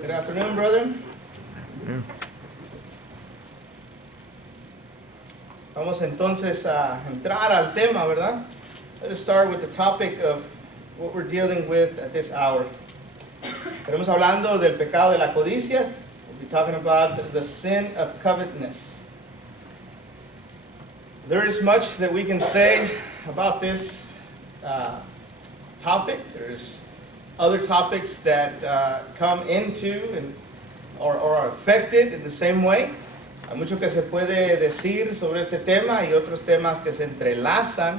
Good afternoon, brethren. Vamos entonces a entrar al tema, ¿verdad? Let us start with the topic of what we're dealing with at this hour. Estaremos hablando del pecado de la codicia. We'll be talking about the sin of covetousness. There is much that we can say about this topic. There's other topics that come into or are affected in the same way. Hay mucho que se puede decir sobre este tema y otros temas que se entrelazan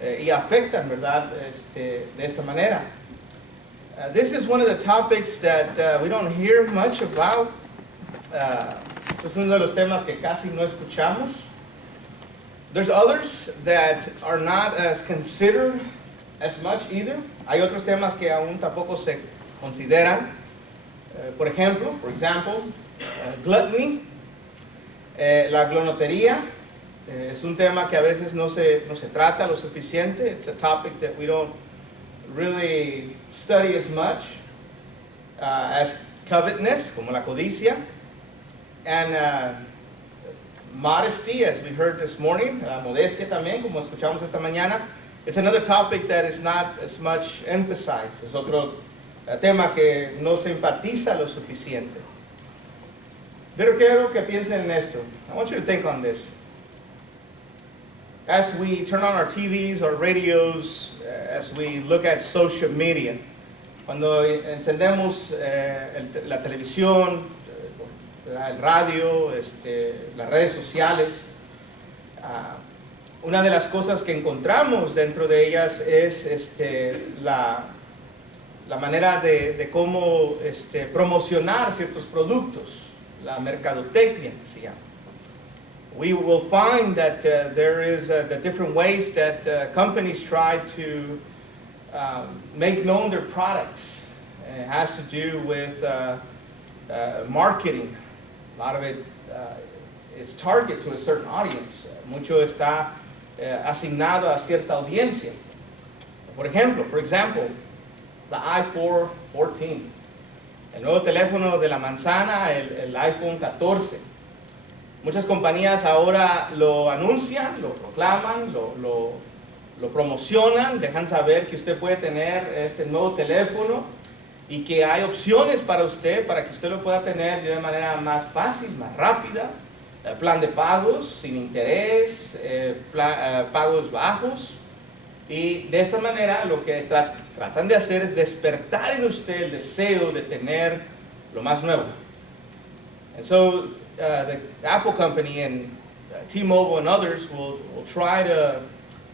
y afectan, ¿verdad? De esta manera. This is one of the topics that we don't hear much about. Es uno de los temas que casi no escuchamos. There's others that are not as considered as much either. Hay otros temas que aún tampoco se consideran. For example, gluttony. La glonotería es un tema que a veces no se trata lo suficiente. It's a topic that we don't really study as much as covetousness, como la codicia. And modesty, as we heard this morning, la modestia también, como escuchamos esta mañana. It's another topic that is not as much emphasized. Es otro tema que no se enfatiza lo suficiente. Pero quiero que piensen en esto. I want you to think on this. As we turn on our TVs, our radios, as we look at social media, cuando encendemos la televisión, el radio, las redes sociales, una de las cosas que encontramos dentro de ellas es la manera de cómo promocionar ciertos productos. La mercadotecnia se llama. We will find that there is the different ways that companies try to make known their products. It has to do with marketing. A lot of it is targeted to a certain audience. Mucho está asignado a cierta audiencia. For example, the iPhone 14. El nuevo teléfono de la manzana, el iPhone 14. Muchas compañías ahora lo anuncian, lo proclaman, lo promocionan, dejan saber que usted puede tener este nuevo teléfono y que hay opciones para usted, para que usted lo pueda tener de una manera más fácil, más rápida. Plan de pagos sin interés, pagos bajos. Y de esta manera lo que tratan de hacer es despertar en usted el deseo de tener lo más nuevo. And so the Apple company and T-Mobile and others will try to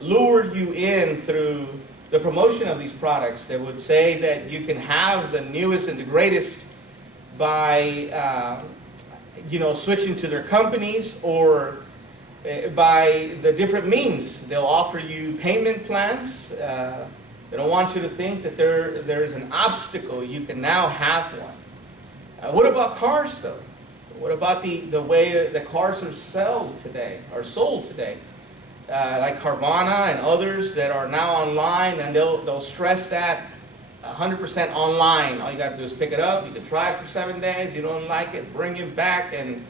lure you in through the promotion of these products. They would say that you can have the newest and the greatest by switching to their companies or by the different means. They'll offer you payment plans. They don't want you to think that there is an obstacle. You can now have one. What about cars, though? What about the way the cars are sold today? Like Carvana and others that are now online, and they'll stress that 100% online. All you got to do is pick it up. You can try it for 7 days. You don't like it, bring it back, and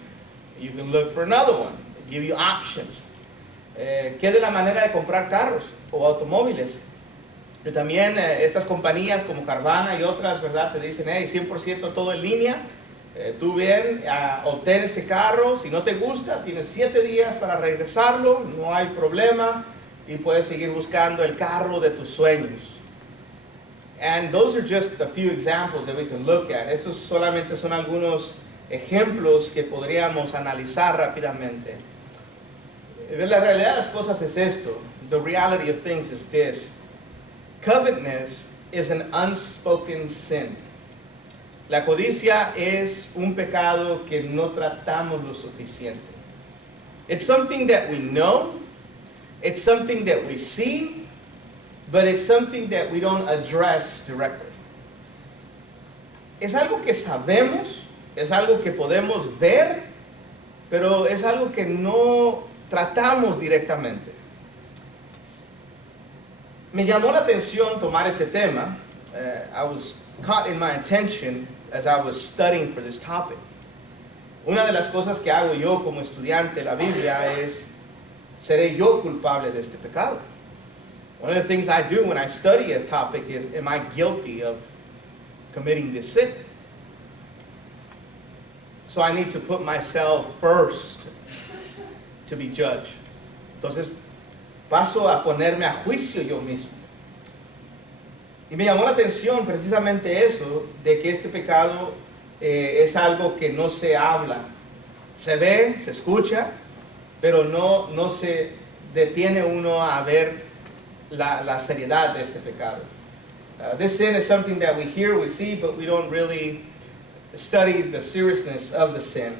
you can look for another one. Give you options. ¿Qué de la manera de comprar carros o automóviles? Que también estas compañías como Carvana y otras, ¿verdad? Te dicen, hey, 100% todo en línea. Tú bien, obtén este carro. Si no te gusta, tienes 7 días para regresarlo. No hay problema. Y puedes seguir buscando el carro de tus sueños. And those are just a few examples that we can look at. Estos solamente son algunos ejemplos que podríamos analizar rápidamente. La realidad de las cosas es esto. The reality of things is this. Covetousness is an unspoken sin. La codicia es un pecado que no tratamos lo suficiente. It's something that we know. It's something that we see. But it's something that we don't address directly. Es algo que sabemos. Es algo que podemos ver. Pero es algo que no tratamos directamente. Me llamó la atención tomar este tema. I was caught in my attention as I was studying for this topic. Una de las cosas que hago yo como estudiante de la Biblia es, ¿seré yo culpable de este pecado? One of the things I do when I study a topic is, am I guilty of committing this sin? So I need to put myself first to be judged. Entonces, paso a ponerme a juicio yo mismo. Y me llamó la atención precisamente eso, de que este pecado es algo que no se habla. Se ve, se escucha, pero no se detiene uno a ver la seriedad de este pecado. This sin is something that we hear, we see, but we don't really study the seriousness of the sin.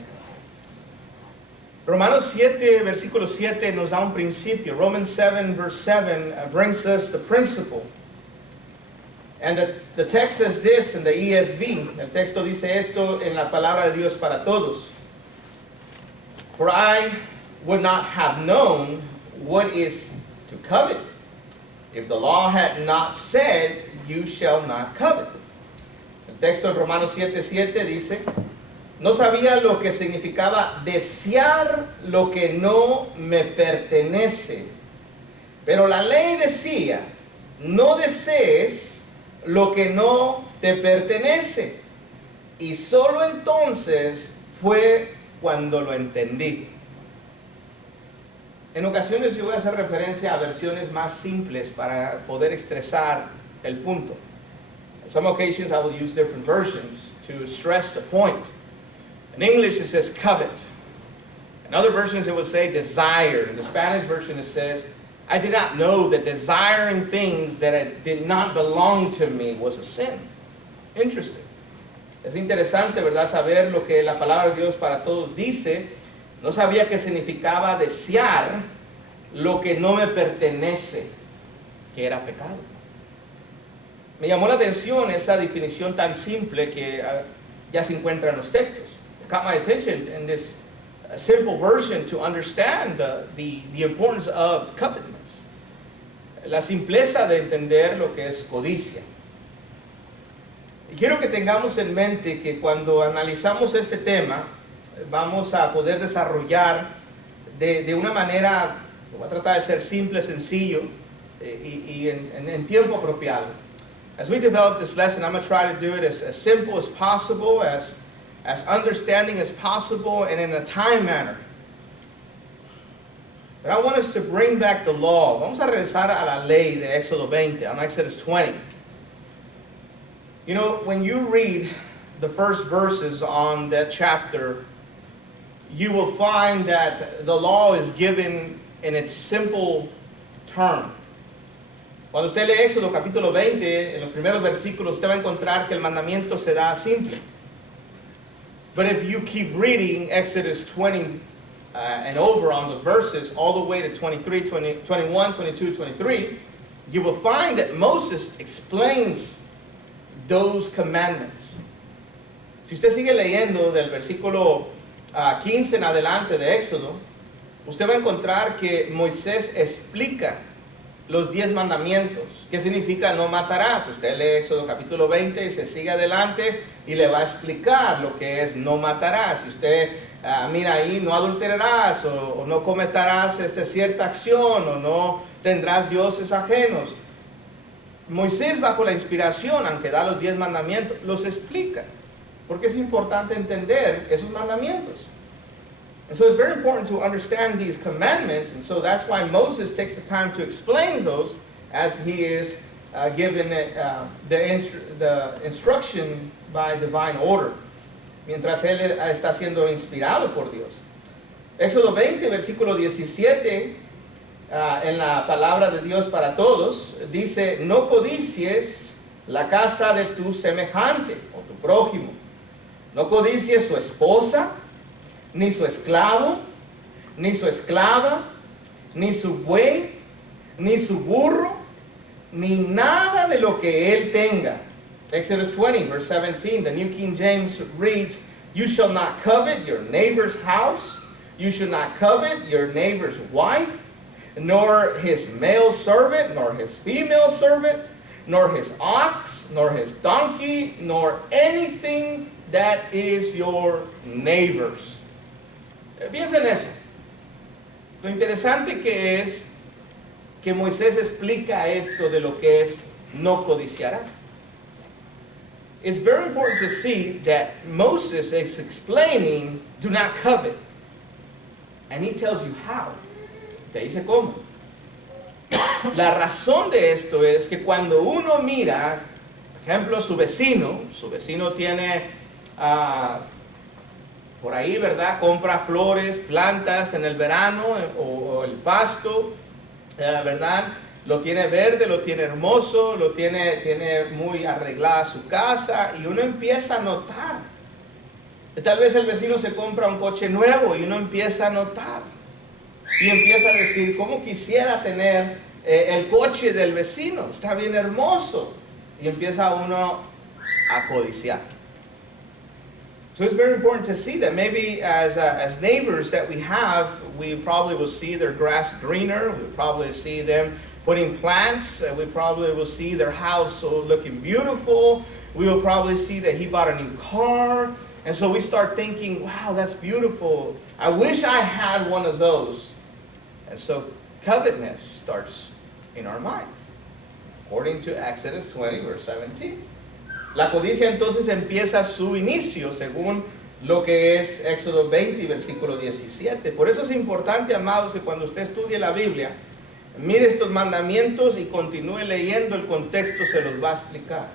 Romanos 7, versículo 7 nos da un principio. Romans 7, verse 7 brings us the principle. And the text says this in the ESV. El texto dice esto en la palabra de Dios para todos. For I would not have known what is to covet, if the law had not said, you shall not covet. El texto de Romanos 7:7 dice, no sabía lo que significaba desear lo que no me pertenece. Pero la ley decía, no desees lo que no te pertenece. Y solo entonces fue cuando lo entendí. En ocasiones yo voy a hacer referencia a versiones más simples para poder expresar el punto. On some occasions I will use different versions to stress the point. In English it says covet. In other versions it will say desire. In the Spanish version it says, I did not know that desiring things that did not belong to me was a sin. Interesting. Es interesante, ¿verdad?, saber lo que la palabra de Dios para todos dice. No sabía que significaba desear lo que no me pertenece, que era pecado. Me llamó la atención esa definición tan simple que ya se encuentra en los textos. It caught my attention in this simple version to understand the importance of covetousness. La simpleza de entender lo que es codicia. Y quiero que tengamos en mente que cuando analizamos este tema, vamos a poder desarrollar de una manera, voy a tratar de ser simple, sencillo y en tiempo apropiado. As we develop this lesson, I'm going to try to do it as simple as possible, as understanding as possible, and in a time manner. But I want us to bring back the law. Vamos a regresar a la ley de Éxodo 20, on Exodus 20. You know, when you read the first verses on that chapter, you will find that the law is given in its simple term. Cuando usted lee Éxodo capítulo 20, en los primeros versículos, usted va a encontrar que el mandamiento se da simple. But if you keep reading Exodus 20 and over on the verses, all the way to 23, 21, 22, 23, you will find that Moses explains those commandments. Si usted sigue leyendo del versículo 15 en adelante de Éxodo, usted va a encontrar que Moisés explica los 10 mandamientos. ¿Qué significa no matarás? Usted lee Éxodo capítulo 20 y se sigue adelante y le va a explicar lo que es no matarás. Si usted mira ahí, no adulterarás o no cometerás cierta acción o no tendrás dioses ajenos. Moisés, bajo la inspiración, aunque da los 10 mandamientos, los explica. Porque es importante entender esos mandamientos. And so it's very important to understand these commandments, and so that's why Moses takes the time to explain those as he is given the instruction by divine order, mientras él está siendo inspirado por Dios. Éxodo 20, versículo 17, en la palabra de Dios para todos, dice, no codicies la casa de tu semejante o tu prójimo. No codicies su esposa, ni su esclavo, ni su esclava, ni su buey, ni su burro, ni nada de lo que él tenga. Exodus 20, verse 17, the New King James reads, you shall not covet your neighbor's house, you shall not covet your neighbor's wife, nor his male servant, nor his female servant, nor his ox, nor his donkey, nor anything that is your neighbor's. Piensen en eso. Lo interesante que es que Moisés explica esto de lo que es no codiciarás. It's very important to see that Moses is explaining, do not covet. And he tells you how. Te dice cómo. La razón de esto es que cuando uno mira, por ejemplo, su vecino tiene por ahí, ¿verdad? Compra flores, plantas en el verano o el pasto, ¿verdad? Lo tiene verde, lo tiene hermoso, tiene muy arreglada su casa y uno empieza a notar. Tal vez el vecino se compra un coche nuevo y uno empieza a notar. Y empieza a decir, ¿cómo quisiera tener el coche del vecino? Está bien hermoso. Y empieza uno a codiciar. So it's very important to see that maybe as neighbors that we probably will see their grass greener. We probably see them putting plants. We probably will see their house looking beautiful. We will probably see that he bought a new car. And so we start thinking, wow, that's beautiful. I wish I had one of those. And so covetousness starts in our minds, according to Exodus 20, verse 17. La codicia entonces empieza su inicio, según lo que es Éxodo 20, versículo 17. Por eso es importante, amados, que cuando usted estudie la Biblia, mire estos mandamientos y continúe leyendo, el contexto se los va a explicar.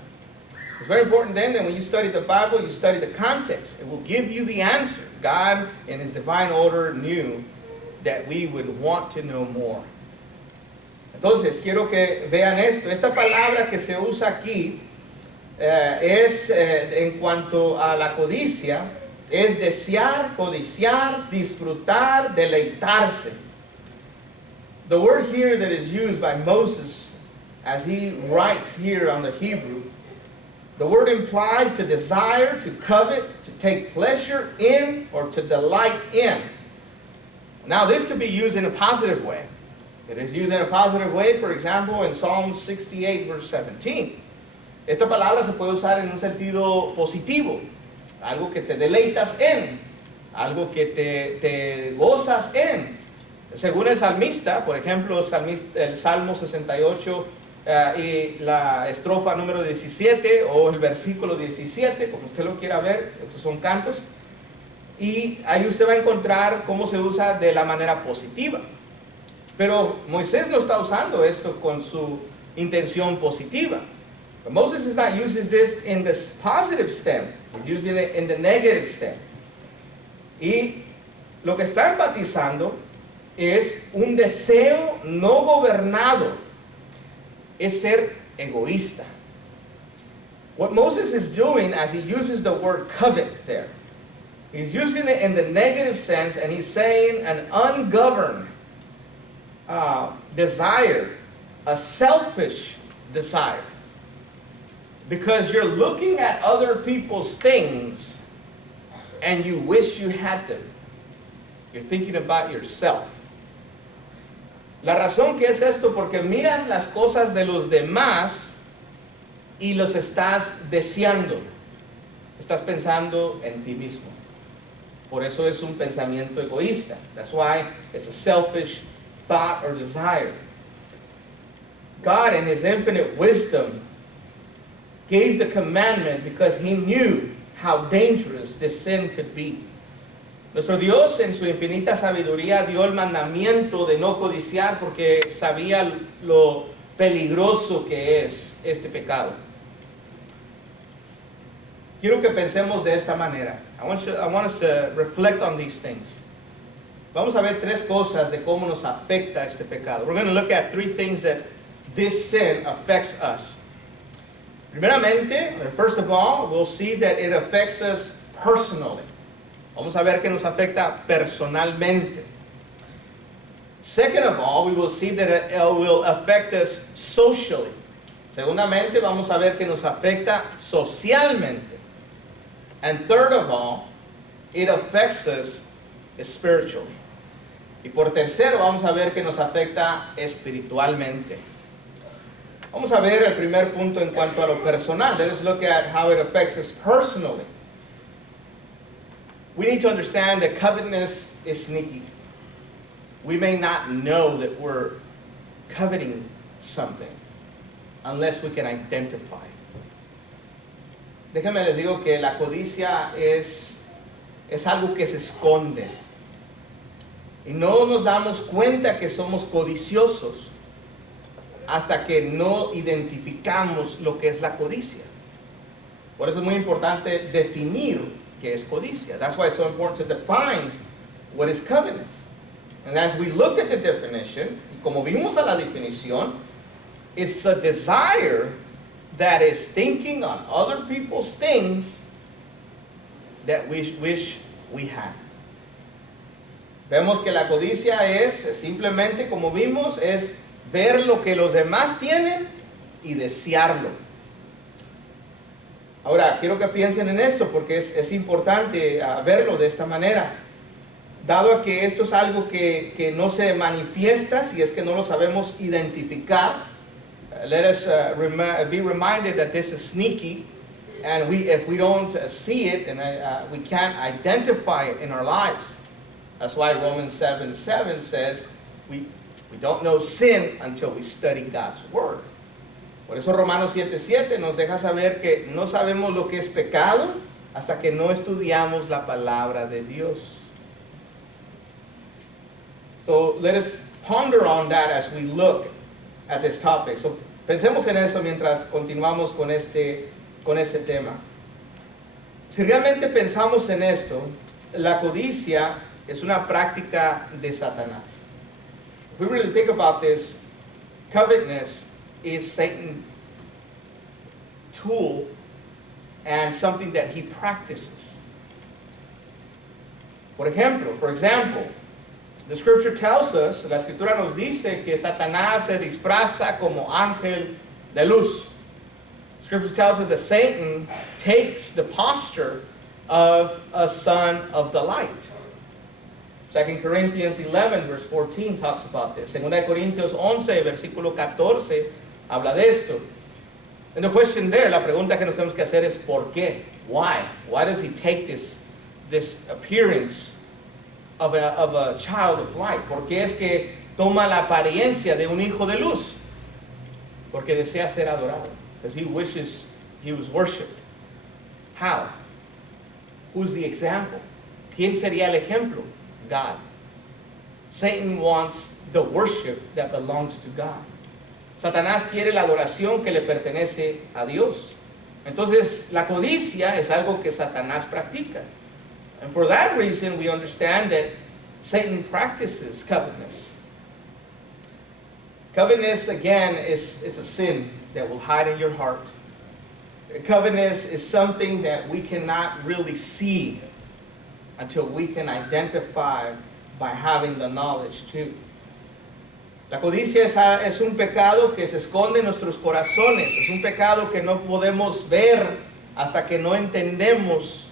It's very important then that when you study the Bible, you study the context. It will give you the answer. God, in His divine order, knew that we would want to know more. Entonces, quiero que vean esto. Esta palabra que se usa aquí es, en cuanto a la codicia, es desear, codiciar, disfrutar, deleitarse. The word here that is used by Moses, as he writes here on the Hebrew, the word implies to desire, to covet, to take pleasure in, or to delight in. Now, this could be used in a positive way. It is used in a positive way, for example, in Psalm 68, verse 17. Esta palabra se puede usar en un sentido positivo, algo que te deleitas en, algo que te gozas en. Según el salmista, por ejemplo, el Salmo 68 y la estrofa número 17 o el versículo 17, como usted lo quiera ver, estos son cantos, y ahí usted va a encontrar cómo se usa de la manera positiva. Pero Moisés no está usando esto con su intención positiva. But Moses is not using this in the positive stem, he's using it in the negative stem. Y lo que está enfatizando es un deseo no gobernado, es ser egoísta. What Moses is doing as he uses the word covet there, he's using it in the negative sense, and he's saying an ungoverned desire, a selfish desire. Because you're looking at other people's things and you wish you had them. You're thinking about yourself. La razón que es esto, porque miras las cosas de los demás y los estás deseando. Estás pensando en ti mismo. Por eso es un pensamiento egoísta. That's why it's a selfish thought or desire. God, in His infinite wisdom, gave the commandment because He knew how dangerous this sin could be. Nuestro Dios, en su infinita sabiduría, dio el mandamiento de no codiciar porque sabía lo peligroso que es este pecado. Quiero que pensemos de esta manera. I want us to reflect on these things. Vamos a ver tres cosas de cómo nos afecta este pecado. We're going to look at three things that this sin affects us. Primeramente, first of all, we'll see that it affects us personally. Vamos a ver que nos afecta personalmente. Second of all, we will see that it will affect us socially. Segundamente, vamos a ver que nos afecta socialmente. And third of all, it affects us spiritually. Y por tercero, vamos a ver que nos afecta espiritualmente. Vamos a ver el primer punto en cuanto a lo personal. Let us look at how it affects us personally. We need to understand that covetousness is sneaky. We may not know that we're coveting something unless we can identify it. Déjenme les digo que la codicia es algo que se esconde. Y no nos damos cuenta que somos codiciosos hasta que no identificamos lo que es la codicia. Por eso es muy importante definir qué es codicia. That's why it's so important to define what is covetousness. And as we looked at the definition, y como vimos a la definición, it's a desire that is thinking on other people's things that we wish we had. Vemos que la codicia es simplemente, como vimos, es ver lo que los demás tienen y desearlo. Ahora, quiero que piensen en esto porque es importante verlo de esta manera. Dado que esto es algo que no se manifiesta, si es que no lo sabemos identificar, let us be reminded that this is sneaky, and if we don't see it and we can't identify it in our lives. That's why Romans 7:7 says we don't know sin until we study God's Word. Por eso Romanos 7:7 nos deja saber que no sabemos lo que es pecado hasta que no estudiamos la palabra de Dios. So let us ponder on that as we look at this topic. So pensemos en eso mientras continuamos con este tema. Si realmente pensamos en esto, la codicia es una práctica de Satanás. If we really think about this, covetousness is Satan's tool and something that he practices. For example, the scripture tells us, la escritura nos dice que Satanás se disfraza como ángel de luz. Scripture tells us that Satan takes the posture of a son of the light. 2 Corinthians 11 verse 14 talks about this. 2 Corintios 11 versículo 14 habla de esto. And the question there, la pregunta que nos tenemos que hacer es ¿por qué? Why? Why does he take this appearance of a child of light? ¿Por qué es que toma la apariencia de un hijo de luz? Porque desea ser adorado. Because he wishes he was worshipped. How? Who's the example? ¿Quién sería el ejemplo? God. Satan wants the worship that belongs to God. Satanás quiere la adoración que le pertenece a Dios. Entonces, la codicia es algo que Satanás practica. And for that reason, we understand that Satan practices covetousness. Covetousness, again, is a sin that will hide in your heart. Covetousness is something that we cannot really see until we can identify by having the knowledge too. La codicia es un pecado que se esconde en nuestros corazones. Es un pecado que no podemos ver hasta que no entendemos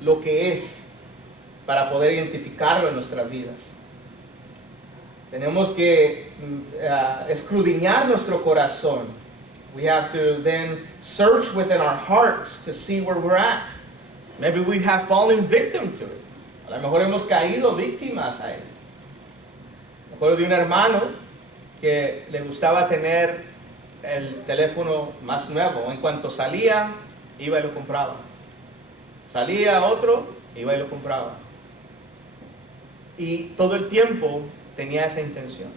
lo que es para poder identificarlo en nuestras vidas. Tenemos que escudriñar nuestro corazón. We have to then search within our hearts to see where we're at. Maybe we have fallen victim to it. A lo mejor hemos caído víctimas a él. Me acuerdo de un hermano que le gustaba tener el teléfono más nuevo. En cuanto salía, iba y lo compraba. Salía otro, iba y lo compraba. Y todo el tiempo tenía esa intención.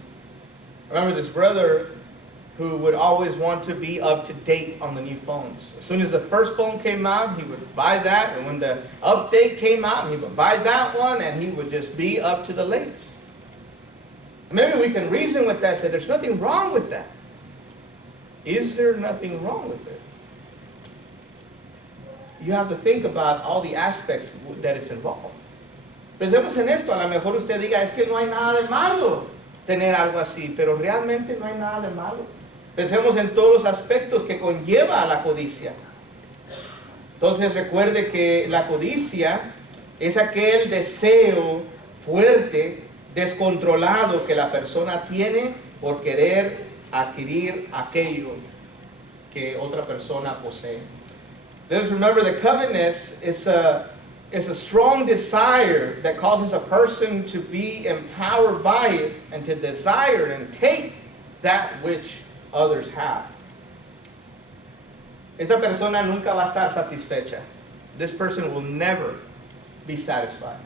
I remember this brother who would always want to be up to date on the new phones. As soon as the first phone came out, he would buy that, and when the update came out, he would buy that one, and he would just be up to the latest. Maybe we can reason with that, say there's nothing wrong with that. Is there nothing wrong with it? You have to think about all the aspects that it's involved. Pensemos en esto, a lo mejor usted diga, es que no hay nada de malo tener algo así, pero realmente no hay nada de malo. Pensemos en todos los aspectos que conlleva a la codicia. Entonces recuerde que la codicia es aquel deseo fuerte, descontrolado que la persona tiene por querer adquirir aquello que otra persona posee. Let us remember that covetousness is a strong desire that causes a person to be empowered by it and to desire and take that which others have. Esta persona nunca va a estar satisfecha. This person will never be satisfied.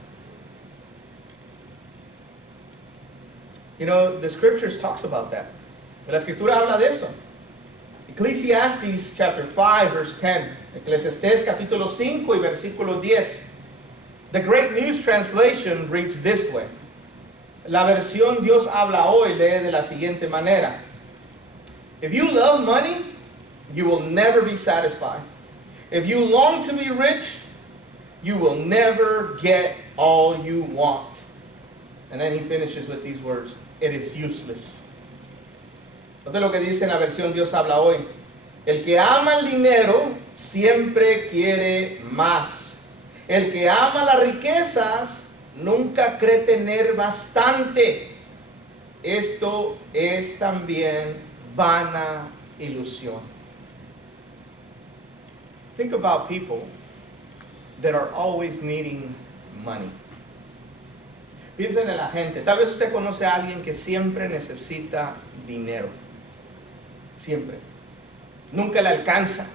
You know, the scriptures talks about that. La escritura habla de eso. Ecclesiastes chapter 5 verse 10. Eclesiastés capítulo 5 y versículo 10. The Great News Translation reads this way. La versión Dios habla hoy lee de la siguiente manera. If you love money, you will never be satisfied. If you long to be rich, you will never get all you want. And then he finishes with these words. It is useless. Note lo que dice en la versión Dios habla hoy. El que ama el dinero siempre quiere más. El que ama las riquezas nunca cree tener bastante. Esto es también vana ilusión. Think about people that are always needing money. Piensen en la gente. Tal vez usted conoce a alguien que siempre necesita dinero. Siempre. Nunca le alcanza.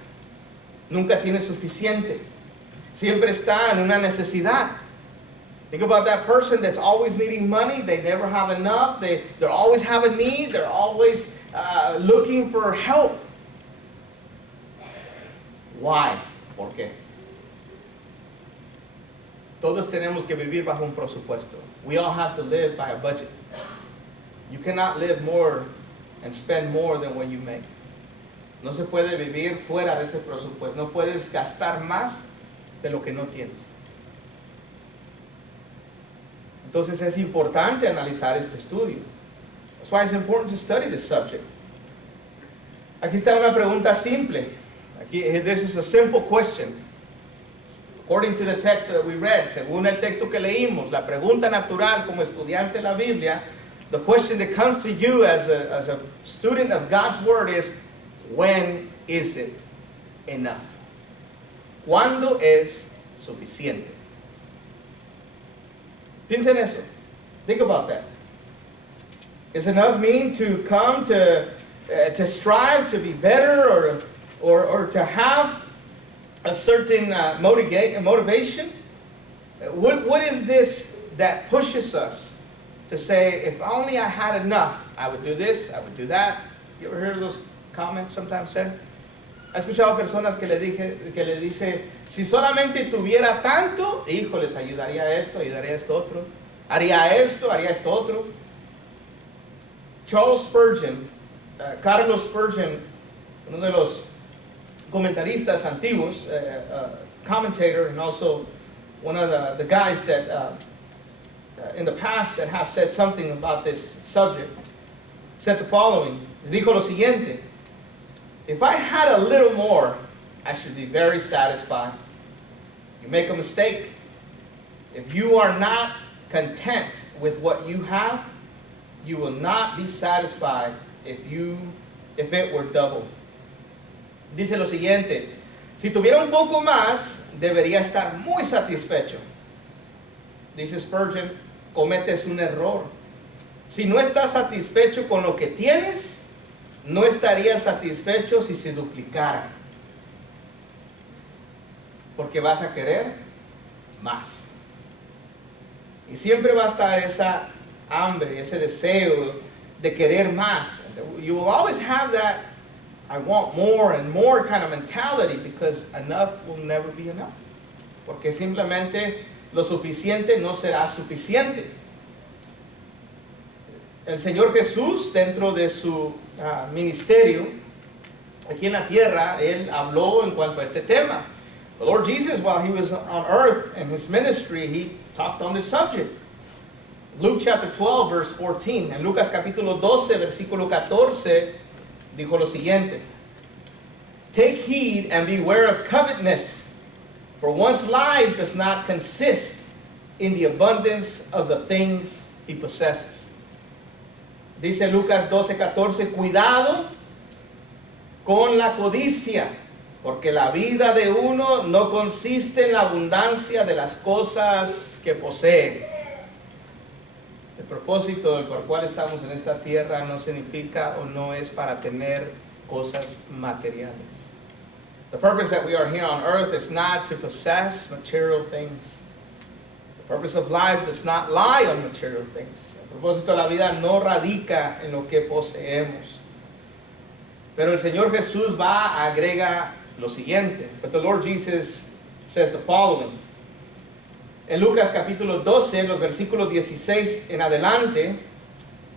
Nunca tiene suficiente. Siempre está en una necesidad. Think about that person that's always needing money. They never have enough. They always have a need. They're always looking for help. Why? ¿Por qué? Todos tenemos que vivir bajo un presupuesto. We all have to live by a budget. You cannot live more and spend more than what you make. No se puede vivir fuera de ese presupuesto. No puedes gastar más de lo que no tienes. Entonces es importante analizar este estudio. That's why it's important to study this subject. Aquí está una pregunta simple. This is a simple question. According to the text that we read, según el texto que leímos, la pregunta natural como estudiante de la Biblia, the question that comes to you as a student of God's Word is, when is it enough? ¿Cuándo es suficiente? Piensa en eso. Think about that. Is enough mean to come to strive to be better or to have a certain motivation? What is this that pushes us to say, if only I had enough, I would do this, I would do that? You ever heard those comments sometimes said? ¿Ha escuchado personas que le dice, si solamente tuviera tanto, híjoles, ayudaría esto otro, haría esto otro? Carlos Spurgeon, uno de los comentaristas antiguos, commentator, and also one of the guys that in the past that have said something about this subject, said the following. Dijo lo siguiente: if I had a little more, I should be very satisfied. You make a mistake. If you are not content with what you have, you will not be satisfied if it were double. Dice lo siguiente: si tuviera un poco más, debería estar muy satisfecho. Dice Spurgeon, cometes un error. Si no estás satisfecho con lo que tienes, no estarías satisfecho si se duplicara. Porque vas a querer más. Y siempre va a estar esa hambre, ese deseo de querer más. You will always have that I want more and more kind of mentality, because enough will never be enough. Porque simplemente lo suficiente no será suficiente. El Señor Jesús, dentro de su ministerio aquí en la tierra, Él habló en cuanto a este tema. The Lord Jesus, while He was on earth in His ministry, He talked on this subject. Luke chapter 12, verse 14. En Lucas capítulo 12, versículo 14, dijo lo siguiente: take heed and beware of covetousness, for one's life does not consist in the abundance of the things he possesses. Dice Lucas 12:14, cuidado con la codicia, porque la vida de uno no consiste en la abundancia de las cosas que posee. El propósito por el cual estamos en esta tierra no significa o no es para tener cosas materiales. The purpose that we are here on earth is not to possess material things. The purpose of life does not lie on material things. El propósito de la vida no radica en lo que poseemos. Pero el Señor Jesús agrega lo siguiente. But the Lord Jesus says the following. En Lucas capítulo 12, los versículos 16 en adelante,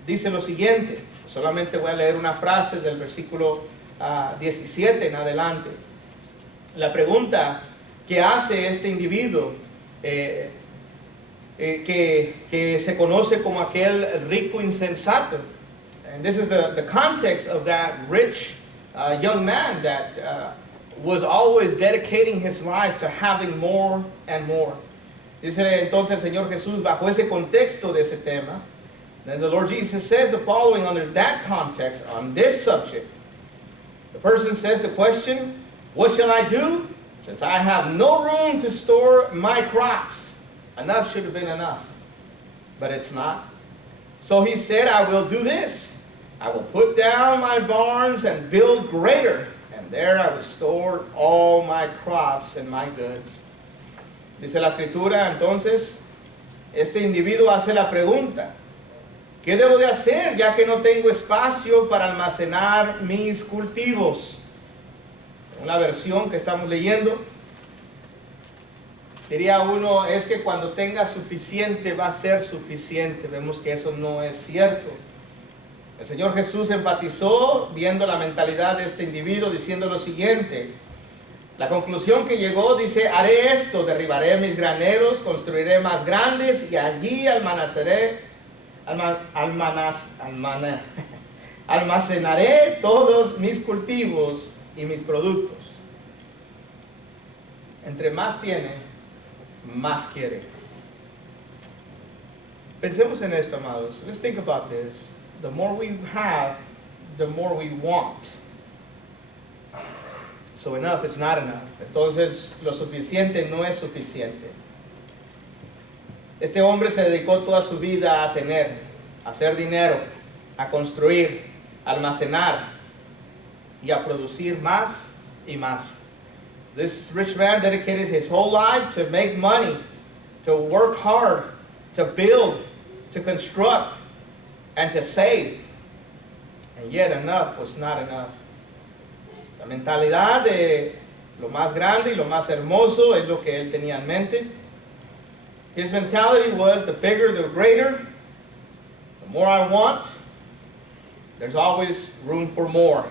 dice lo siguiente. Solamente voy a leer una frase del versículo 17 en adelante. La pregunta que hace este individuo, que se conoce como aquel rico insensato. And this is the context of that rich young man that was always dedicating his life to having more and more. Dice entonces el Señor Jesús bajo ese contexto de ese tema. Then the Lord Jesus says the following under that context on this subject. The person says the question, what shall I do since I have no room to store my crops? Enough should have been enough, but it's not. So he said, I will do this. I will put down my barns and build greater, and there I will store all my crops and my goods. Dice la escritura, entonces, este individuo hace la pregunta, ¿qué debo de hacer ya que no tengo espacio para almacenar mis cultivos? Según la versión que estamos leyendo, diría uno, es que cuando tenga suficiente va a ser suficiente. Vemos que eso no es cierto. El Señor Jesús enfatizó, viendo la mentalidad de este individuo, diciendo lo siguiente. La conclusión que llegó dice, haré esto, derribaré mis graneros, construiré más grandes y allí almacenaré todos mis cultivos y mis productos. Entre más tiene, más quiere. Pensemos en esto, amados. Let's think about this. The more we have, the more we want. So enough is not enough. Entonces, lo suficiente no es suficiente. Este hombre se dedicó toda su vida a tener, a hacer dinero, a construir, a almacenar y a producir más y más. This rich man dedicated his whole life to make money, to work hard, to build, to construct, and to save. And yet enough was not enough. La mentalidad de lo más grande y lo más hermoso es lo que él tenía en mente. His mentality was the bigger, the greater. The more I want, there's always room for more.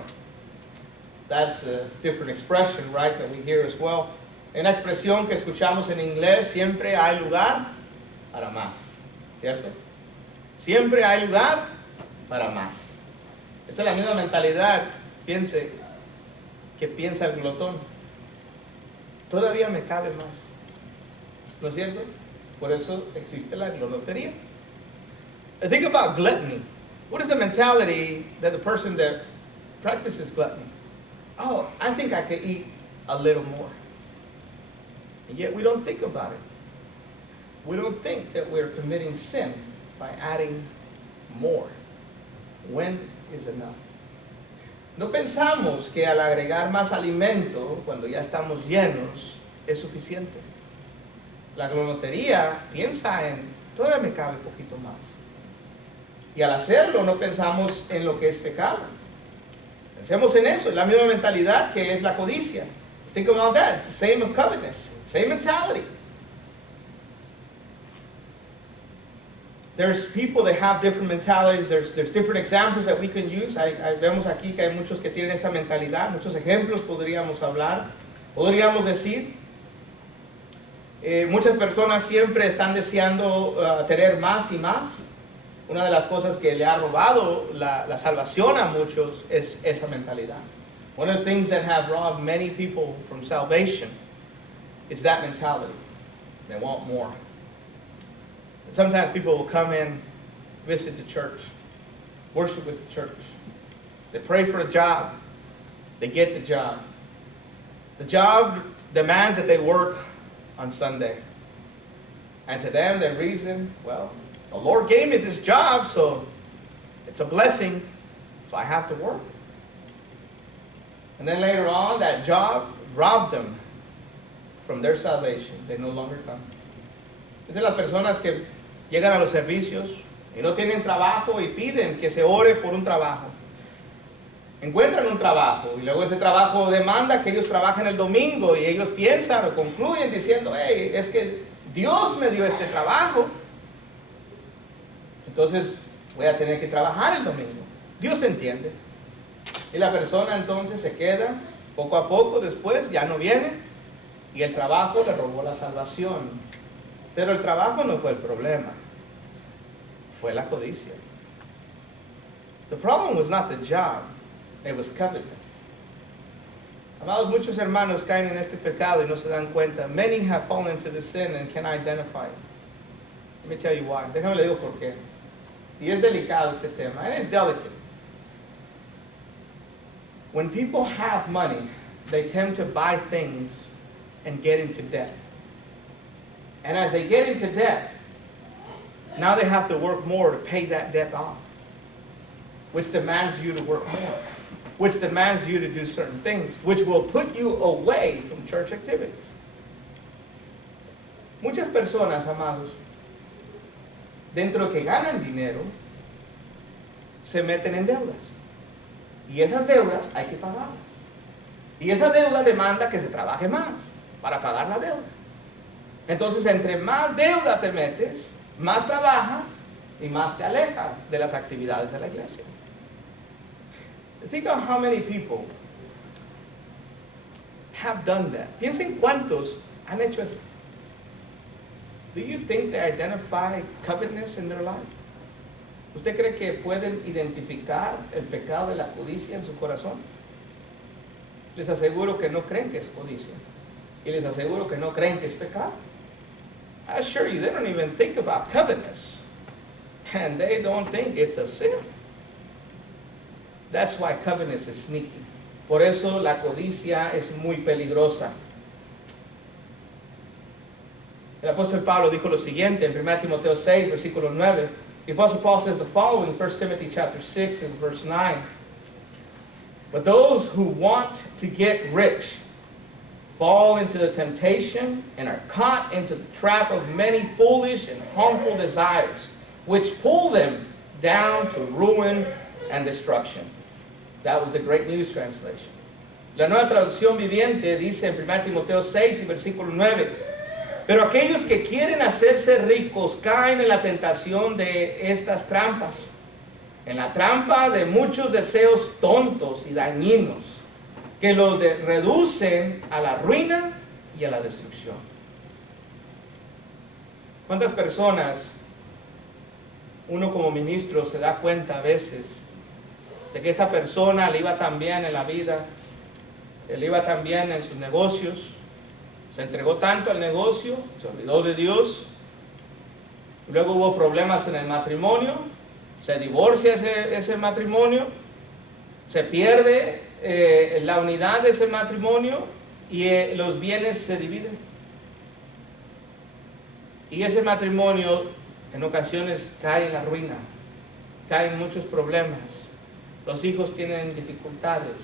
That's a different expression, right, that we hear as well. Una expresión que escuchamos en inglés, siempre hay lugar para más, ¿cierto? Siempre hay lugar para más. Esa es la misma mentalidad, que piensa el glotón. Todavía me cabe más, ¿no es cierto? Por eso existe la glotonería. Think about gluttony. What is the mentality that the person that practices gluttony? Oh, I think I could eat a little more. And yet we don't think about it. We don't think that we're committing sin by adding more. When is enough? No pensamos que al agregar más alimento, cuando ya estamos llenos, es suficiente. La glotonería piensa en, todavía me cabe un poquito más. Y al hacerlo no pensamos en lo que es pecado. Pensemos en eso, es la misma mentalidad que es la codicia. Let's think about that. It's the same of covetousness, same mentality. There's people that have different mentalities. There's different examples that we can use. Vemos aquí que hay muchos que tienen esta mentalidad. Muchos ejemplos podríamos hablar. Podríamos decir. Muchas personas siempre están deseando tener más y más. Una de las cosas que le ha robado la salvación a muchos es esa mentalidad. One of the things that have robbed many people from salvation is that mentality. They want more. And sometimes people will come in, visit the church, worship with the church. They pray for a job. They get the job. The job demands that they work on Sunday. And to them, their reason, well, the Lord gave me this job, so it's a blessing, so I have to work. And then later on, that job robbed them from their salvation. They no longer come. Esas son las personas que llegan a los servicios y no tienen trabajo y piden que se ore por un trabajo. Encuentran un trabajo y luego ese trabajo demanda que ellos trabajen el domingo y ellos piensan o concluyen diciendo, hey, es que Dios me dio este trabajo, entonces voy a tener que trabajar el domingo. Dios entiende. Y la persona entonces se queda, poco a poco después ya no viene y el trabajo le robó la salvación. Pero el trabajo no fue el problema, fue la codicia. The problem was not the job, it was covetousness. Amados, muchos hermanos caen en este pecado y no se dan cuenta. Many have fallen into the sin and can identify it. Let me tell you why. Déjame le digo por qué. Y es delicado este tema, and it's delicate. When people have money, they tend to buy things and get into debt. And as they get into debt, now they have to work more to pay that debt off, which demands you to work more, which demands you to do certain things, which will put you away from church activities. Muchas personas, amados, dentro de que ganan dinero, se meten en deudas. Y esas deudas hay que pagarlas. Y esa deuda demanda que se trabaje más para pagar la deuda. Entonces, entre más deuda te metes, más trabajas y más te alejas de las actividades de la iglesia. Think of how many people have done that. Piensen cuántos han hecho eso. Do you think they identify covetousness in their life? ¿Usted cree que pueden identificar el pecado de la codicia en su corazón? Les aseguro que no creen que es codicia. Y les aseguro que no creen que es pecado. I assure you, they don't even think about covetousness. And they don't think it's a sin. That's why covetousness is sneaky. Por eso la codicia es muy peligrosa. El apóstol Pablo dijo lo siguiente en 1 Timoteo 6, versículo 9. The apostle Paul says the following in 1 Timothy chapter 6 and verse 9. But those who want to get rich fall into the temptation and are caught into the trap of many foolish and harmful desires, which pull them down to ruin and destruction. That was the Great News Translation. La Nueva Traducción Viviente dice en 1 Timoteo 6 y versículo 9, pero aquellos que quieren hacerse ricos caen en la tentación de estas trampas, en la trampa de muchos deseos tontos y dañinos, que los reducen a la ruina y a la destrucción. ¿Cuántas personas uno como ministro se da cuenta a veces de que esta persona le iba tan bien en la vida, le iba tan bien en sus negocios, se entregó tanto al negocio, se olvidó de Dios, luego hubo problemas en el matrimonio, se divorcia ese matrimonio, se pierde la unidad de ese matrimonio y los bienes se dividen. Y ese matrimonio en ocasiones cae en la ruina, cae en muchos problemas, los hijos tienen dificultades,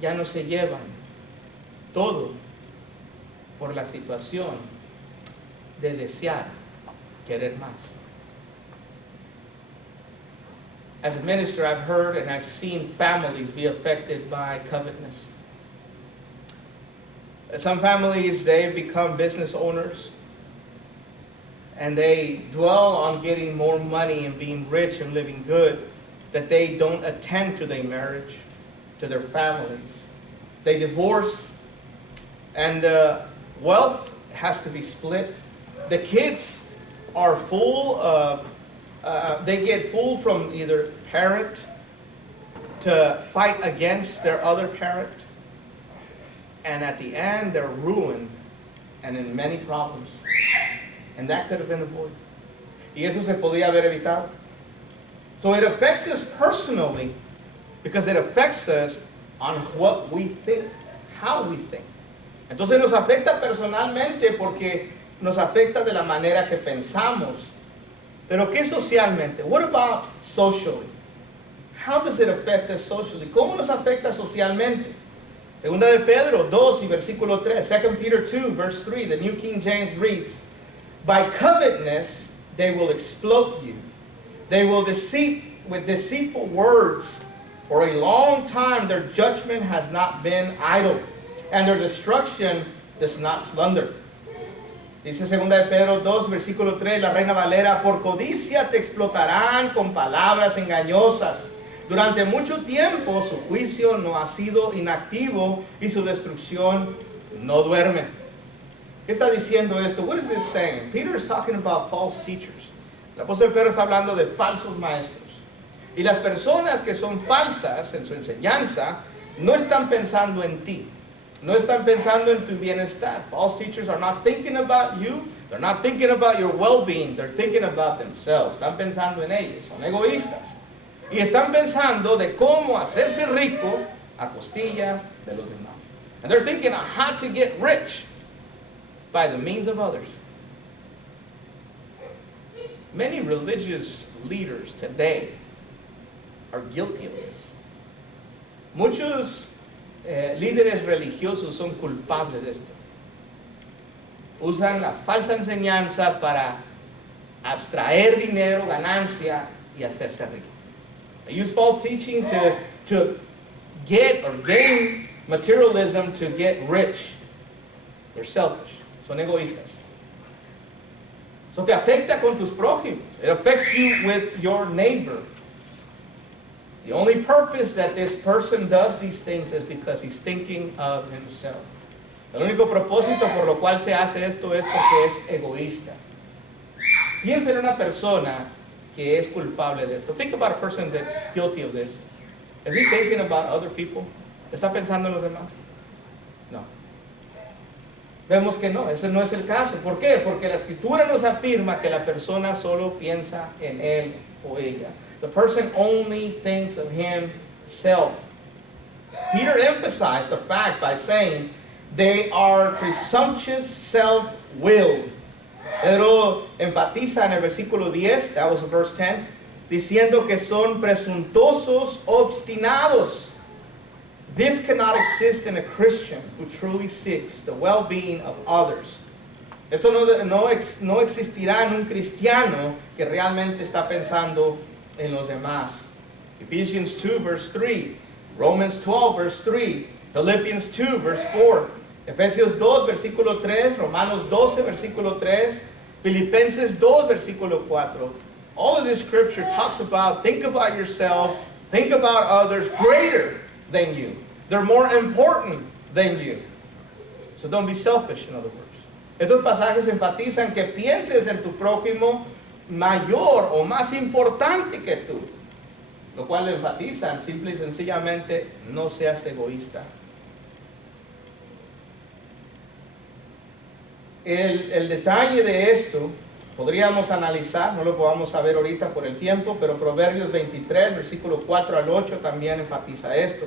ya no se llevan, todo por la situación de desear querer más. As a minister, I've heard and I've seen families be affected by covetousness. Some families, they become business owners and they dwell on getting more money and being rich and living good, that they don't attend to their marriage, to their families. They divorce and wealth has to be split. The kids are full of, they get full from either parent to fight against their other parent. And at the end, they're ruined and in many problems. And that could have been avoided. Y eso se podía haber evitado. So it affects us personally because it affects us on what we think, how we think. Entonces nos afecta personalmente porque nos afecta de la manera que pensamos. Pero ¿qué socialmente? What about socially? How does it affect us socially? ¿Cómo nos afecta socialmente? Segunda de Pedro 2 y versículo 3. 2 Peter 2 verse 3. The New King James reads, by covetousness they will exploit you. They will deceive with deceitful words. For a long time their judgment has not been idle, and their destruction does not slumber. Dice segunda de Pedro 2, versículo 3, la Reina Valera, por codicia te explotarán con palabras engañosas. Durante mucho tiempo su juicio no ha sido inactivo y su destrucción no duerme. ¿Qué está diciendo esto? What is this saying? Peter is talking about false teachers. El apóstol Pedro está hablando de falsos maestros. Y las personas que son falsas en su enseñanza no están pensando en ti. No están pensando en tu bienestar. False teachers are not thinking about you. They're not thinking about your well-being. They're thinking about themselves. Están pensando en ellos. Son egoístas. Y están pensando de cómo hacerse rico a costilla de los demás. And they're thinking of how to get rich by the means of others. Many religious leaders today are guilty of this. Muchos líderes religiosos son culpables de esto. Usan la falsa enseñanza para abstraer dinero, ganancia y hacerse rico. They use false teaching to get or gain materialism to get rich. They're selfish. Son egoístas. So te afecta con tus prójimos. It affects you with your neighbor. The only purpose that this person does these things is because he's thinking of himself. El único propósito por lo cual se hace esto es porque es egoísta. Piensa en una persona que es culpable de esto. Think about a person that's guilty of this. Is he thinking about other people? ¿Está pensando en los demás? No. Vemos que no, ese no es el caso. ¿Por qué? Porque la Escritura nos afirma que la persona solo piensa en él o ella. The person only thinks of himself. Peter emphasized the fact by saying they are presumptuous, self-willed. Pedro enfatiza en el versículo 10, that was verse 10, diciendo que son presuntuosos, obstinados. This cannot exist in a Christian who truly seeks the well-being of others. Esto no existirá en un cristiano que realmente está pensando en los demás. Ephesians 2 verse 3, Romans 12 verse 3, Philippians 2 verse 4, Efesios 2 versículo 3, Romanos 12 versículo 3, Filipenses 2 versículo 4. All of this scripture talks about, think about yourself, think about others greater than you. They're more important than you. So don't be selfish, in other words. Estos pasajes enfatizan que pienses en tu prójimo mayor o más importante que tú, lo cual enfatizan simple y sencillamente no seas egoísta. El detalle de esto podríamos analizar, no lo podamos saber ahorita por el tiempo, pero Proverbios 23, versículo 4 al 8 también enfatiza esto.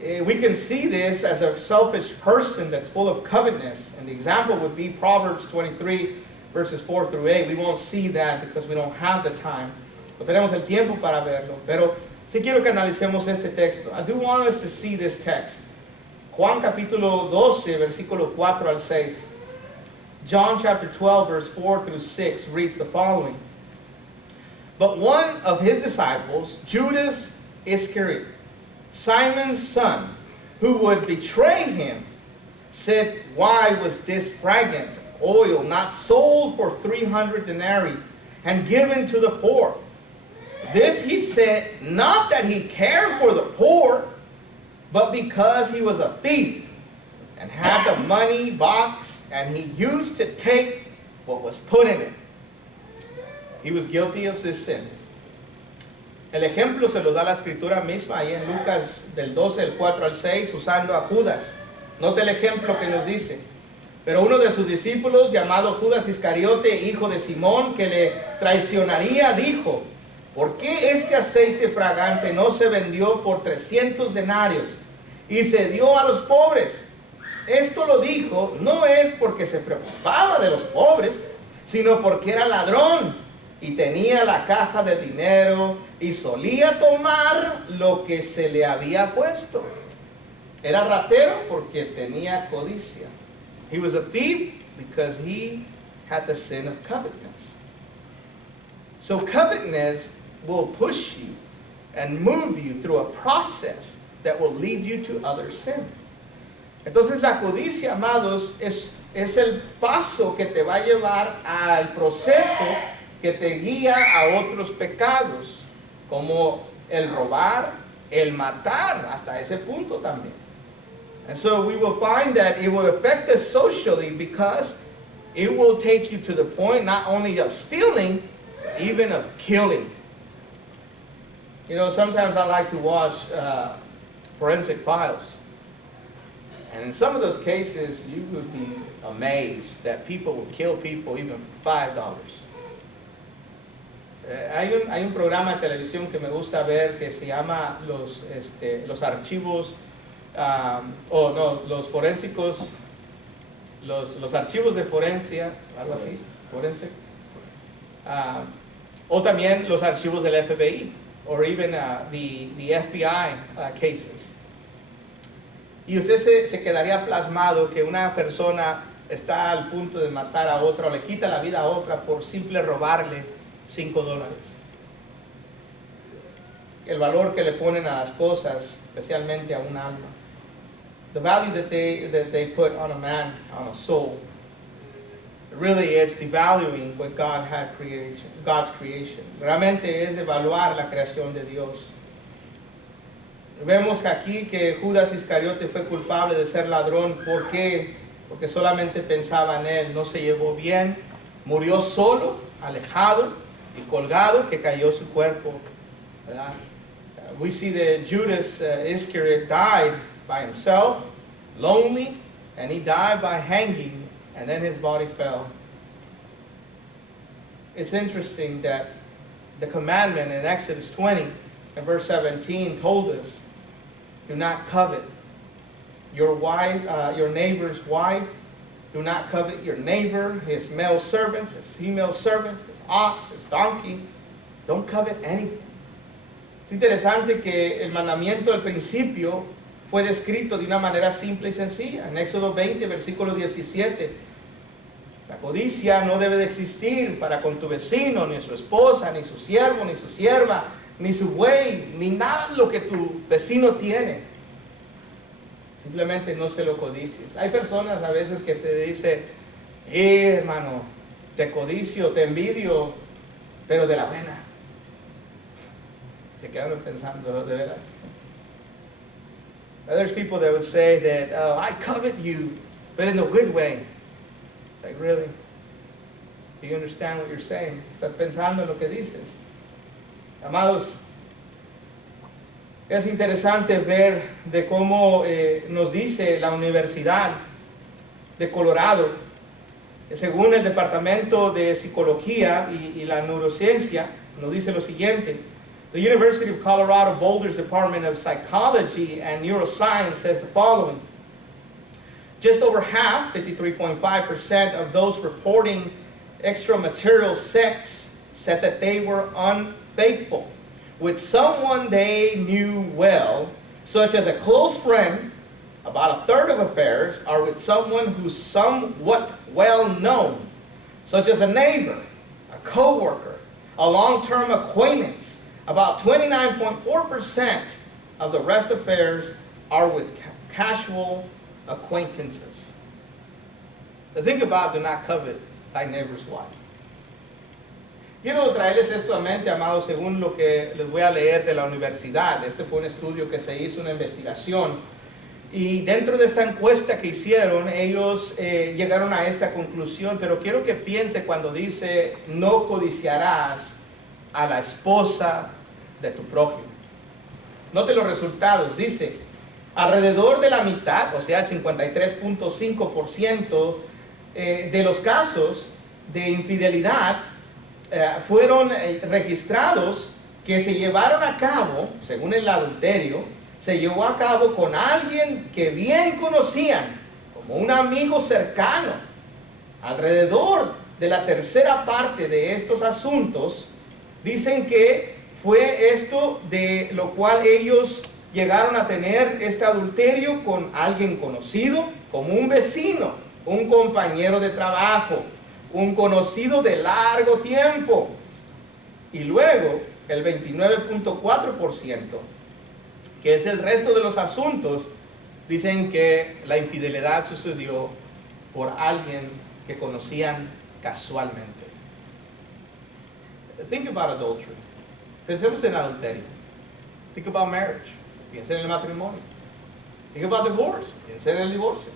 We can see this as a selfish person that's full of covetousness, and the example would be Proverbs 23, verses 4 through 8. We won't see that because we don't have the time. No tenemos el tiempo para verlo, pero sí quiero que analicemos este texto. I do want us to see this text. Juan capítulo 12, versículo 4 al 6. John chapter 12, verse 4 through 6 reads the following. But one of his disciples, Judas Iscariot, Simon's son, who would betray him, said, why was this fragrant oil not sold for 300 denarii and given to the poor? This he said, not that he cared for the poor, but because he was a thief and had the money box, and he used to take what was put in it. He was guilty of this sin. El ejemplo se lo da la escritura misma ahí en Lucas del 12, del 4 al 6, usando a Judas. Note el ejemplo que nos dice. Pero uno de sus discípulos, llamado Judas Iscariote, hijo de Simón, que le traicionaría, dijo, ¿por qué este aceite fragante no se vendió por 300 denarios y se dio a los pobres? Esto lo dijo no es porque se preocupaba de los pobres, sino porque era ladrón y tenía la caja de dinero y solía tomar lo que se le había puesto. Era ratero porque tenía codicia. He was a thief because he had the sin of covetousness. So covetousness will push you and move you through a process that will lead you to other sin. Entonces la codicia, amados, es el paso que te va a llevar al proceso que te guía a otros pecados, como el robar, el matar, hasta ese punto también. And so we will find that it will affect us socially because it will take you to the point not only of stealing, but even of killing. You know, sometimes I like to watch forensic files. And in some of those cases, you would be amazed that people will kill people even for $5. Hay un programa de televisión que me gusta ver que se llama los archivos, los forensicos, los archivos de forencia, algo así, forensic. O también los archivos del FBI, or even the FBI cases. Y usted se quedaría plasmado que una persona está al punto de matar a otra o le quita la vida a otra por simple robarle $5. El valor que le ponen a las cosas, especialmente a un alma. The value that they put on a man, on a soul, really is devaluing what God had creation, God's creation. Realmente es evaluar la creación de Dios. Vemos aquí que Judas Iscariote fue culpable de ser ladrón. ¿Por qué? Porque solamente pensaba en él, no se llevó bien, murió solo, alejado y colgado, que cayó su cuerpo, ¿verdad? We see that Judas Iscariot died by himself, lonely, and he died by hanging, and then his body fell. It's interesting that the commandment in Exodus 20 and verse 17 told us, do not covet your wife, your neighbor's wife. Do not covet your neighbor, his male servants, his female servants, his ox, his donkey. Don't covet anything. Es interesante que el mandamiento al principio fue descrito de una manera simple y sencilla. En Éxodo 20, versículo 17. La codicia no debe de existir para con tu vecino, ni su esposa, ni su siervo, ni su sierva, ni su buey, ni nada de lo que tu vecino tiene. Simplemente no se lo codicies. Hay personas a veces que te dicen, hermano, te codicio, te envidio, pero de la buena. Se quedan pensando, de veras. There's people that would say that, oh, I covet you, but in the good way. It's like, really? Do you understand what you're saying? ¿Estás pensando en lo que dices? Amados, es interesante ver de cómo nos dice la Universidad de Colorado, según el Departamento de Psicología y la Neurociencia, nos dice lo siguiente. The University of Colorado Boulder's Department of Psychology and Neuroscience says the following. Just over half, 53.5% of those reporting extramarital sex said that they were unfaithful with someone they knew well, such as a close friend. About a third of affairs are with someone who's somewhat well known, such as a neighbor, a co-worker, a long-term acquaintance. About 29.4% of the rest affairs are with casual acquaintances. The thing about do not covet thy neighbor's wife. Quiero traerles esto a mente, amados, según lo que les voy a leer de la universidad. Este fue un estudio que se hizo, una investigación. Y dentro de esta encuesta que hicieron, ellos llegaron a esta conclusión. Pero quiero que piense cuando dice, no codiciarás a la esposa de tu prójimo. Note los resultados. Dice, alrededor de la mitad, o sea, el 53.5% de los casos de infidelidad fueron registrados que se llevaron a cabo, según el adulterio, se llevó a cabo con alguien que bien conocían, como un amigo cercano. Alrededor de la tercera parte de estos asuntos, dicen que fue esto de lo cual ellos llegaron a tener este adulterio con alguien conocido, como un vecino, un compañero de trabajo, un conocido de largo tiempo. Y luego el 29.4%, que es el resto de los asuntos, dicen que la infidelidad sucedió por alguien que conocían casualmente. Think about adultery. Pensemos en adulterio. Think about marriage. Piensen en el matrimonio. Think about divorce. Piensen en el divorcio.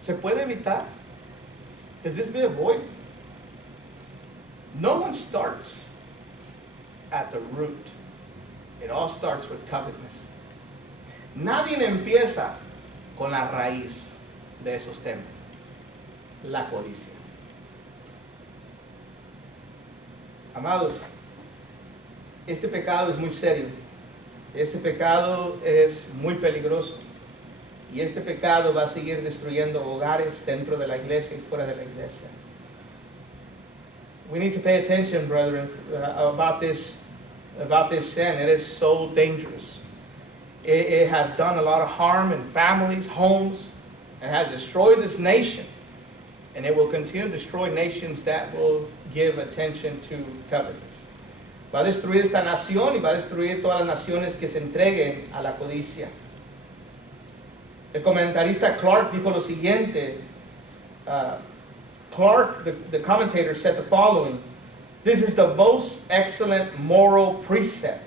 ¿Se puede evitar? Can this be avoided? No one starts at the root. It all starts with covetousness. Nadie empieza con la raíz de esos temas, la codicia. Amados, este pecado es muy serio. Este pecado es muy peligroso. Y este pecado va a seguir destruyendo hogares dentro de la iglesia y fuera de la iglesia. We need to pay attention, brethren, about this sin. It is so dangerous. It has done a lot of harm in families, homes, and has destroyed this nation. And it will continue to destroy nations that will give attention to covetousness. Va a destruir esta nación y va a destruir todas las naciones que se entreguen a la codicia. El comentarista Clark dijo lo siguiente. Clark, the commentator, said the following: "This is the most excellent moral precept,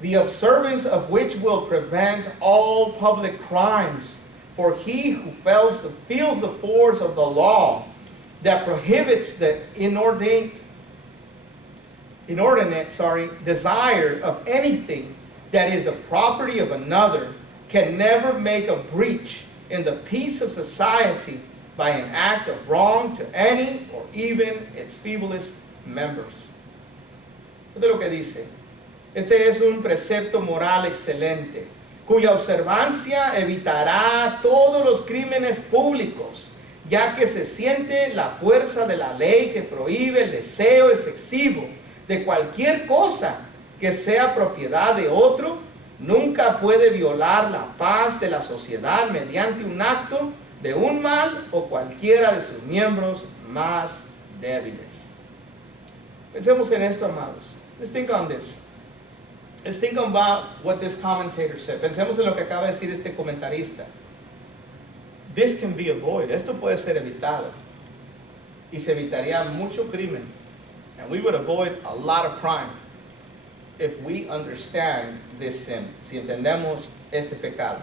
the observance of which will prevent all public crimes. For he who feels the force of the law that prohibits the inordinate desire of anything that is the property of another can never make a breach in the peace of society by an act of wrong to any or even its feeblest members." Esto es lo que dice. Este es un precepto moral excelente, cuya observancia evitará todos los crímenes públicos, ya que se siente la fuerza de la ley que prohíbe el deseo excesivo de cualquier cosa que sea propiedad de otro. Nunca puede violar la paz de la sociedad mediante un acto de un mal o cualquiera de sus miembros más débiles. Pensemos en esto, amados. Let's think on this. Let's think about what this commentator said. Pensemos en lo que acaba de decir este comentarista. This can be avoided. Esto puede ser evitado. Y se evitaría mucho crimen. And we would avoid a lot of crime if we understand this sin. Si entendemos este pecado.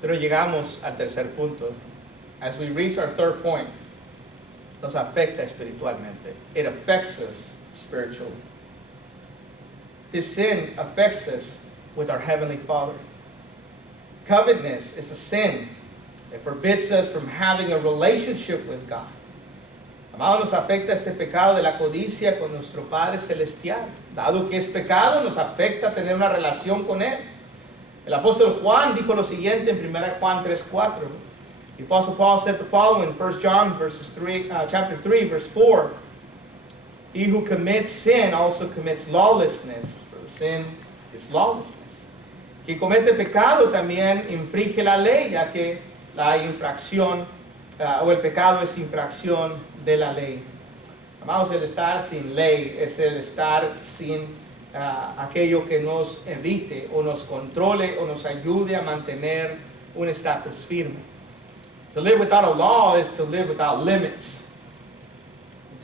Pero llegamos al tercer punto. As we reach our third point, nos afecta espiritualmente. It affects us spiritually. This sin affects us with our Heavenly Father. Covetousness is a sin. It forbids us from having a relationship with God. Amado, nos afecta este pecado de la codicia con nuestro Padre Celestial. Dado que es pecado, nos afecta tener una relación con Él. El apóstol Juan dijo lo siguiente en 1 Juan 3:4. The Apostle Paul said the following in 1 John chapter 3, verse 4. He who commits sin also commits lawlessness, for the sin is lawlessness. Quien comete pecado también infringe la ley, ya que la infracción o el pecado es infracción de la ley. Amados, el estar sin ley es el estar sin aquello que nos evite o nos controle o nos ayude a mantener un estatus firme. To live without a law is to live without limits.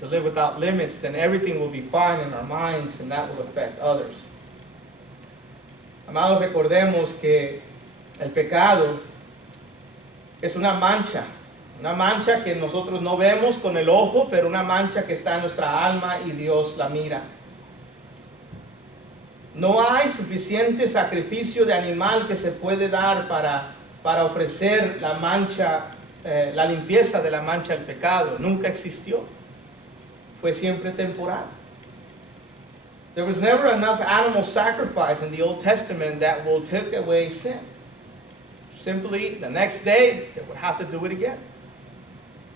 To live without limits, then everything will be fine in our minds and that will affect others. Amados, recordemos que el pecado es una mancha que nosotros no vemos con el ojo, pero una mancha que está en nuestra alma y Dios la mira. No hay suficiente sacrificio de animal que se puede dar para ofrecer la mancha, la limpieza de la mancha del pecado. Nunca existió. Fue siempre temporal. There was never enough animal sacrifice in the Old Testament that will take away sin. Simply, the next day, they would have to do it again.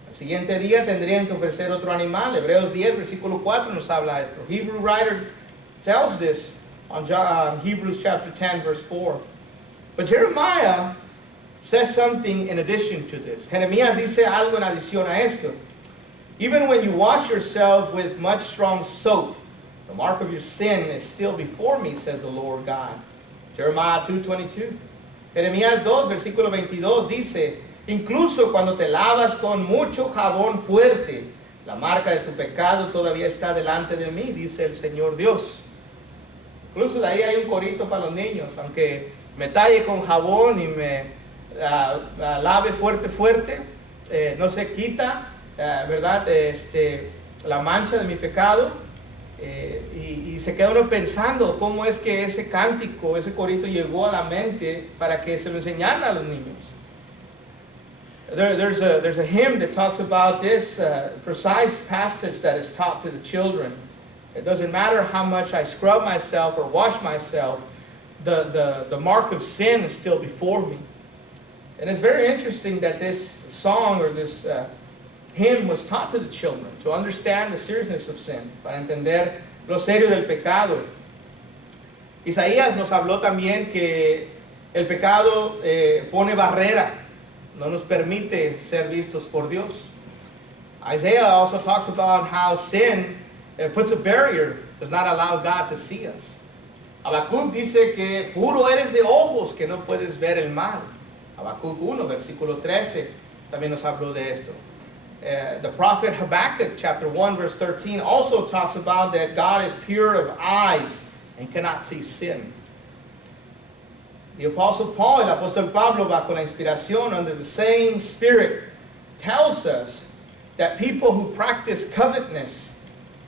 El siguiente día tendrían que ofrecer otro animal. Hebreos 10, versículo 4 nos habla esto. Hebrew writer tells this on Hebrews chapter 10, verse 4. But Jeremiah says something in addition to this. Jeremías dice algo en adición a esto. Even when you wash yourself with much strong soap, the mark of your sin is still before me, says the Lord God. Jeremiah 2:22. Jeremías 2, versículo 22 dice, incluso cuando te lavas con mucho jabón fuerte, la marca de tu pecado todavía está delante de mí, dice el Señor Dios. Incluso de ahí hay un corito para los niños, aunque me talle con jabón y me lave fuerte, no se quita, ¿verdad? La mancha de mi pecado. Y se queda uno pensando cómo es que ese cántico, ese corito llegó a la mente para que se lo enseñaran a los niños. There's a hymn that talks about this precise passage that is taught to the children. It doesn't matter how much I scrub myself or wash myself, the mark of sin is still before me. And it's very interesting that this song or this hymn was taught to the children to understand the seriousness of sin, para entender lo serio del pecado. Isaías nos habló también que el pecado pone barrera, no nos permite ser vistos por Dios. Isaiah also talks about how sin puts a barrier, does not allow God to see us. Habacuc dice que puro eres de ojos, que no puedes ver el mal. Habacuc 1, versículo 13, también nos habló de esto. The prophet Habakkuk, chapter 1, verse 13, also talks about that God is pure of eyes and cannot see sin. The Apostle Paul, el apóstol Pablo, bajo la inspiración, under the same Spirit, tells us that people who practice covetousness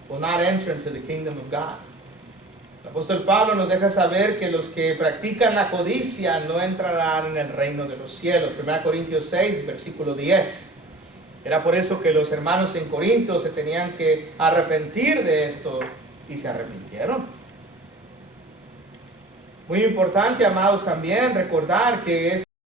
will not enter into the kingdom of God. El apóstol Pablo nos deja saber que los que practican la codicia no entrarán en el reino de los cielos. 1 Corintios 6, versículo 10. Era por eso que los hermanos en Corinto se tenían que arrepentir de esto y se arrepintieron. Muy importante, amados, también recordar que